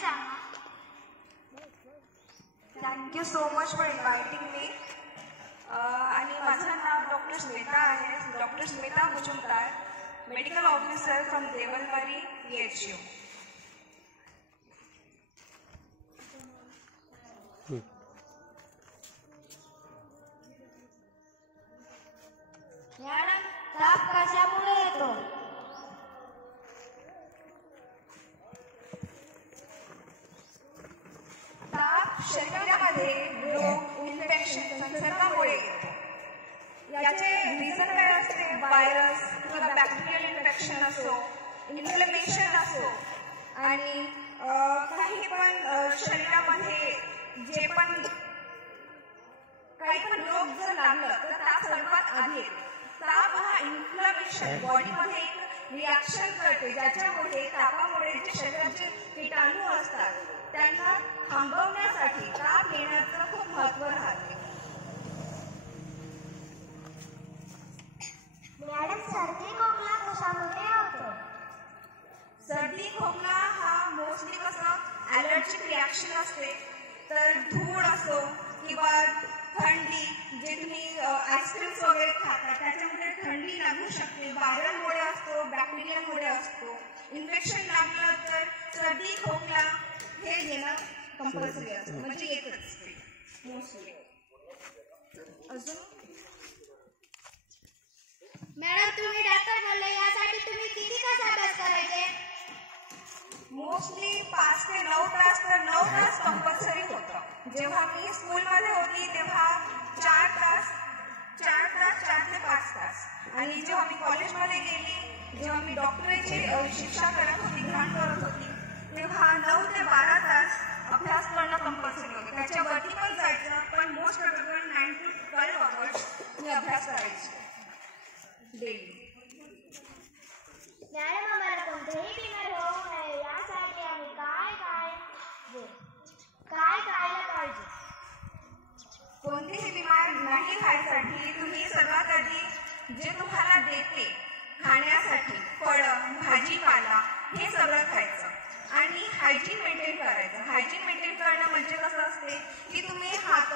सांगा. Thank you so much for inviting me. आणि माझं नाव डॉक्टर स्मिता आहे. Doctor Smita Mujumdar, medical officer from Devalwadi PHU. Madam, ताप कशामुळे येतो? ताप शरीरामध्ये रोग, इन्फेक्शन, संसर्गामुळे येतो. याचे रिझन काय असते? व्हायरस किंवा बॅक्टेरियल इन्फेक्शन असो, इन्फ्लेमेशन असो, आणि काही पण शरीरामध्ये जे पण काही पण रोग जर लागलं तर ताप सर्वात आधी येतो. ताप हा इन्फ्लेमेशन बॉडीमध्ये एक रिॲक्शन करते, ज्याच्यामुळे तापामुळे जे शरीराचे किटाणू असतात त्यांना थांबवण्यासाठी ताप येण्याचं खूप महत्त्व राहते. मॅडम, सर्दी खोकला कशामुळे होतो? सर्दी खोकला हा मोस्टली कसं ॲलर्जिक रिॲक्शन असते. तर धूळ असो किंवा थंडी, जे तुम्ही आईस्क्रीम्स वगैरे खाता त्याच्यामुळे थंडी लागू शकते. व्हायरलमुळे असतो, बॅक्टेरियामुळे असतो. इन्फेक्शन लागलं तर सर्दी खोकला हे येणं कंपल्सरी असतं, म्हणजे एकच मोस्टली. अजून मॅडम, तुम्ही डॉक्टर बोलले, यासाठी तुम्ही किती तास अभ्यास करायचे? मोस्टली 5 ते 9 तास, तर 9 तास कंपल्सरी होतं. जेव्हा मी स्कूलमध्ये होती तेव्हा 4 ते 5 तास. आणि जेव्हा मी कॉलेजमध्ये गेली, जेव्हा मी डॉक्टरीची शिक्षा करत होती, ग्रहण करत होती, तेव्हा 9 ते 12 तास अभ्यास करणं कंपल्सरी होतं. त्याच्यावरती पण जायचं, पण मोस्ट प्रोबेबल 9 to 12 आवर्स मी अभ्यास करायची डेली. मॅडम, आम्हाला कोणतेही बिमारी होऊ नये यासाठी आम्ही काय खायला पाहिजे? कोणतीही बिमार नाही व्हायसाठी तुम्ही सर्वात आधी जे तुम्हाला देते खाण्यासाठी फळं, भाजीपाला हे सगळं खायचं आणि हायजीन मेंटेन करायचं. हायजीन मेंटेन करणं म्हणजे कसं असते की तुम्ही हात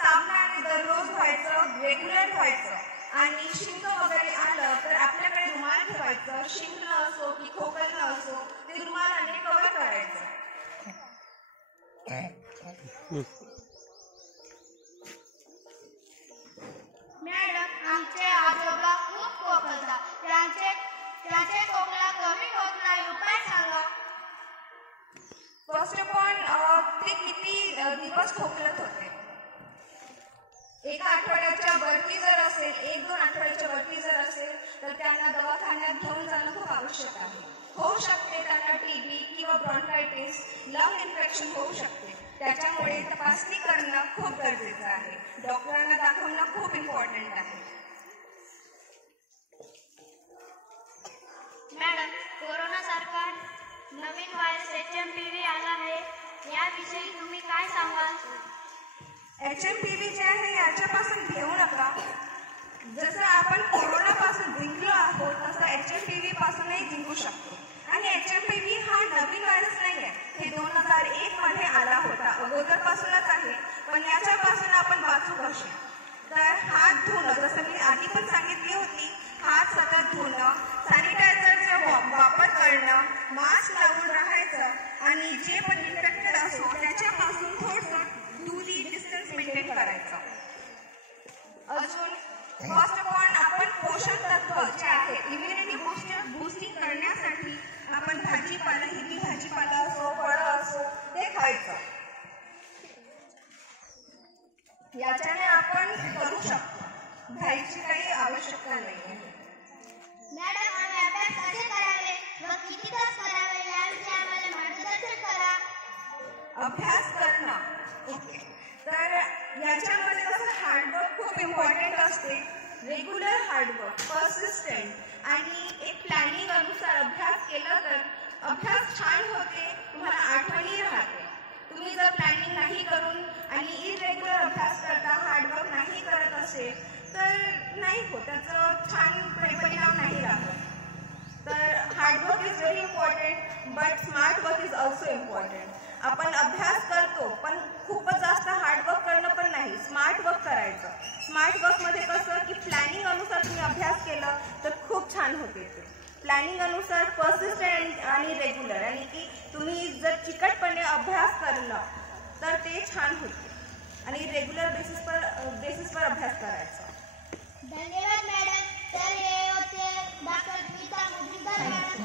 साबणाने दररोज धुवायचं, रेग्युलर धुवायचं. आणि शिंक वगैरे आलं तर आपल्याकडे रुमाल ठेवायचं. शिंकणं असो की खोकलणं असो ते रुमालाने कव्हर करायचं. मॅडम, आमचे आजोबा खूप खोकलतात. त्यांचे खोकला कमी होत नाही, उपाय सांगा. फर्स्ट ऑफ ऑल ते किती दिवस खोकलत होते? एका आठवड्याच्या वरती जर असेल, 1-2 आठवड्याच्या वरती जर असेल तर त्यांना दवाखान्यात घेऊन जाणं खूप आवश्यक आहे. होऊ शकते त्यांना TB किंवा ब्रॉन्कायटिस, लंग इन्फेक्शन होऊ शकते. त्याच्यामुळे तपासणी करणं खूप गरजेचं आहे. डॉक्टरांना दाखवणं खूप इम्पॉर्टंट आहे. मॅडम, कोरोनासारखा नवीन व्हायरस HMPV आला आहे, याविषयी तुम्ही काय सांगाल? HMPV जे आहे याच्यापासून घेऊ नका. जसं आपण कोरोनापासून जिंकलो आहोत तसं HMPV पासूनही जिंकू शकतो. आणि HMPV हा नवीन व्हायरस नाही आहे, हे 2001 मध्ये आला होता, अगोदरपासूनच आहे. पण याच्यापासून आपण वाचू कसे? तर हात धुणं, जसं मी आधी पण सांगितली होती, हात सतत धुणं, सॅनिटायझरचा वापर करणं, मास्क लावून राहायचं आणि जे पण इन्फेक्टेड असो त्याच्यापासून थोडंसं दूरी डिस्टन्स मेंटेन करायचं. अजून फर्स्ट ऑफ ऑल आपण पोषक तत्व जे आहे इम्युनिटी बूस्टिंग करण्यासाठी आपण भाजीपाला, हिरवी भाजीपाला असो, फळं असो ते खायचं. याच्याने आपण करू शकतो, घ्यायची काही आवश्यकता नाही. मॅडम, आम्ही अभ्यास कसे करावे व किती तास करावे याविषयी आम्हाला मार्गदर्शन करा. अभ्यास करणं ओके, तर याच्यामध्ये कसं हार्डवर्क खूप इम्पॉर्टंट असते. रेग्युलर हार्डवर्क, पर्सिस्टंट आणि एक प्लॅनिंग अनुसार अभ्यास केला तर अभ्यास छान होते, तुम्हाला आठवणी राहते. तुम्ही जर प्लॅनिंग नाही करून आणि इरेग्युलर अभ्यास करता, हार्डवर्क नाही करत असेल तर नाही होत, त्याचं छान परिणाम नाही राहत. तर hard work is very important, but smart work is also important. अभ्यास करतो, पण खूपच जास्त हार्डवर्क करणं पण नाही, स्मार्ट वर्क करायचं. स्मार्ट वर्कमध्ये कसं की प्लॅनिंग अनुसार तुम्ही अभ्यास केलं तर खूप छान होते ते. प्लॅनिंग अनुसार पर्सिस्टंट आणि रेग्युलर, आणि की तुम्ही जर चिकटपणे अभ्यास करणं तर ते छान होते, आणि रेग्युलर बेसिसवर अभ्यास करायचा. धन्यवाद मॅडम. तर हे होते डॉक्टर गीता मुजुमदार मॅडम.